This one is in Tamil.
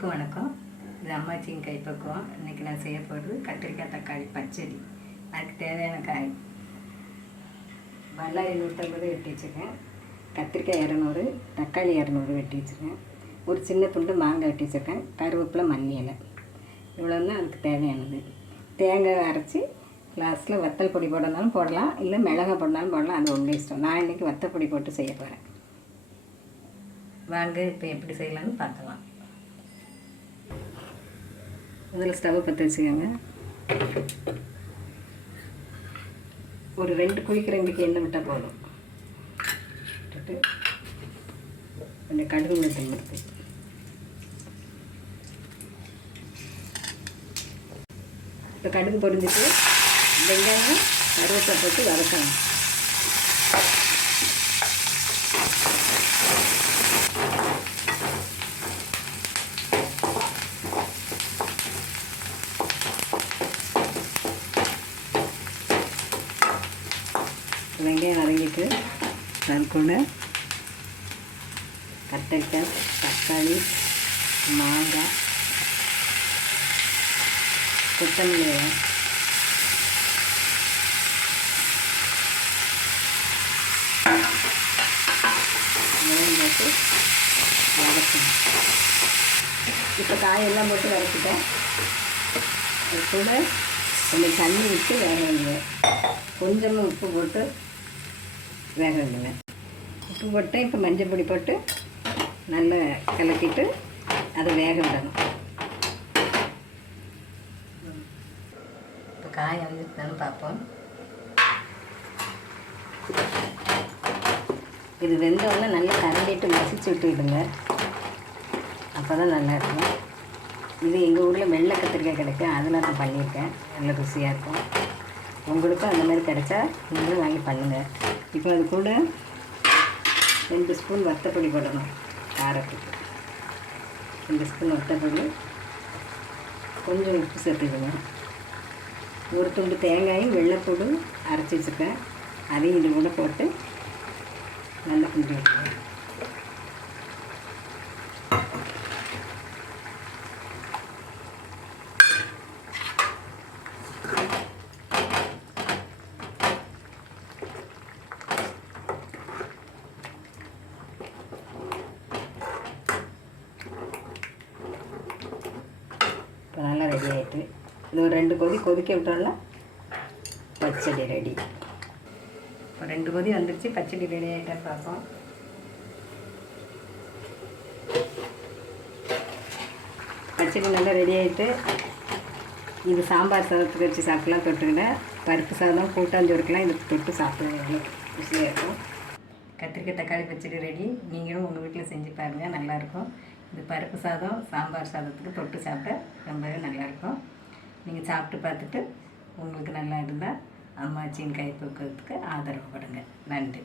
எல்லோருக்கும் வணக்கம். இது அம்மாச்சியின் கைப்பக்குவம். இன்றைக்கி நான் செய்ய போகிறது கத்திரிக்காய் தக்காளி பச்சடி. அதுக்கு தேவையான காய். வெள்ளாரி நூற்றம்பது வெட்டி வச்சுருக்கேன். கத்திரிக்காய் இரநூறு தக்காளி இரநூறு வெட்டி வச்சுருக்கேன். ஒரு சின்ன துண்டு மாங்காய் வெட்டி வச்சுருக்கேன். கருவேப்பிலை மல்லி இலை. இவ்வளோ தான் அதுக்கு தேவையானது. தேங்காய் அரைச்சி லாஸ்ட்டில் வத்தல் பொடி போடனாலும் போடலாம். இல்லை மிளகாய் போடனாலும் போடலாம். அது உங்கள் இஷ்டம். நான் இன்றைக்கி வத்தல் பொடி போட்டு செய்ய போகிறேன் வாங்க இப்போ எப்படி செய்யலாம்னு பார்க்கலாம். முதல்ல ஸ்டவ்வை பற்ற வச்சுக்கோங்க. ஒரு ரெண்டு குழிக்கிறவங்களுக்கு எண்ணெய் விட்டால் போதும். விட்டுட்டு கொஞ்சம் கடுகு உளுத்தம் இருக்கு இப்போ கடுகு பொரிஞ்சிட்டு வெங்காயம் கருவேப்பிலை போட்டு வதக்கணும். வெங்காயம் வதங்கிட்டு அது கூட கத்தரிக்காய் தக்காளி மாங்காய் கொத்தமல்லி போட்டு வதக்கணும். இப்போ காயெல்லாம் போட்டு வதக்கிட்டேன். அது கூட கொஞ்சம் தண்ணி விட்டு வேக வேண்டிய கொஞ்சமாக உப்பு போட்டு வேக வைங்க. உப்பு போட்டு இப்போ மஞ்சள் பொடி போட்டு நல்லா கலக்கிட்டு அதை வேக விடணும். இப்போ காய் வந்துட்டான்னு பார்ப்போம். இது வெந்தோடனே நல்லா கரண்டிட்டு மசிச்சு விட்டுடுங்க அப்போ தான் நல்லா இருக்கும். இது எங்கள் ஊரில் வெள்ளை கத்திரிக்காய் கிடைக்கும். அதில் நான் பண்ணியிருக்கேன். நல்ல ருசியாக இருக்கும். உங்களுக்கும் அந்த மாதிரி கிடைச்சா நீங்களும் வாங்கி பண்ணுங்கள் இப்போ அது கூட ரெண்டு ஸ்பூன் வத்தப்பொடி போடணும் காரத்துக்கு. ரெண்டு ஸ்பூன் வத்தப்பொடி கொஞ்சம் உப்பு சேர்த்துக்கணும் ஒரு துண்டு தேங்காயும் வெள்ளைப்பூடும் அரைச்சி வச்சுருக்கேன். அதையும் இது கூட போட்டு நல்லா கிண்டி வைக்கணும் இப்போ நல்லா ரெடி ஆகிட்டு இது ஒரு ரெண்டு கொதி கொதிக்க விட்டோம்னா பச்சடி ரெடி இப்போ ரெண்டு கொதி வந்துருச்சு பச்சடி ரெடி ஆகிட்டா பார்ப்போம். பச்சடி நல்லா ரெடி ஆகிட்டு இது சாம்பார் சாதத்துக்கு வச்சு சாப்பிட்லாம் தொட்டுக்கிட்டேன் பருப்பு சாதம் கூட்டாஞ்சோறுக்கெலாம் இது தொட்டு சாப்பிடலாம் நல்லா ருசியாக இருக்கும். கத்திரிக்காய் தக்காளி பச்சடி ரெடி நீங்களும் உங்கள் வீட்டில் செஞ்சு பாருங்கள் நல்லாயிருக்கும் இது பருப்பு சாதம் சாம்பார் சாதத்துக்கு தொட்டு சாப்பிட்டா ரொம்பவே நல்லாயிருக்கும். நீங்கள் சாப்பிட்டு பார்த்துட்டு உங்களுக்கு நல்லா இருந்தால் அம்மாச்சியின் கைப்பக்குவத்துக்கு ஆதரவு கொடுங்க நன்றி.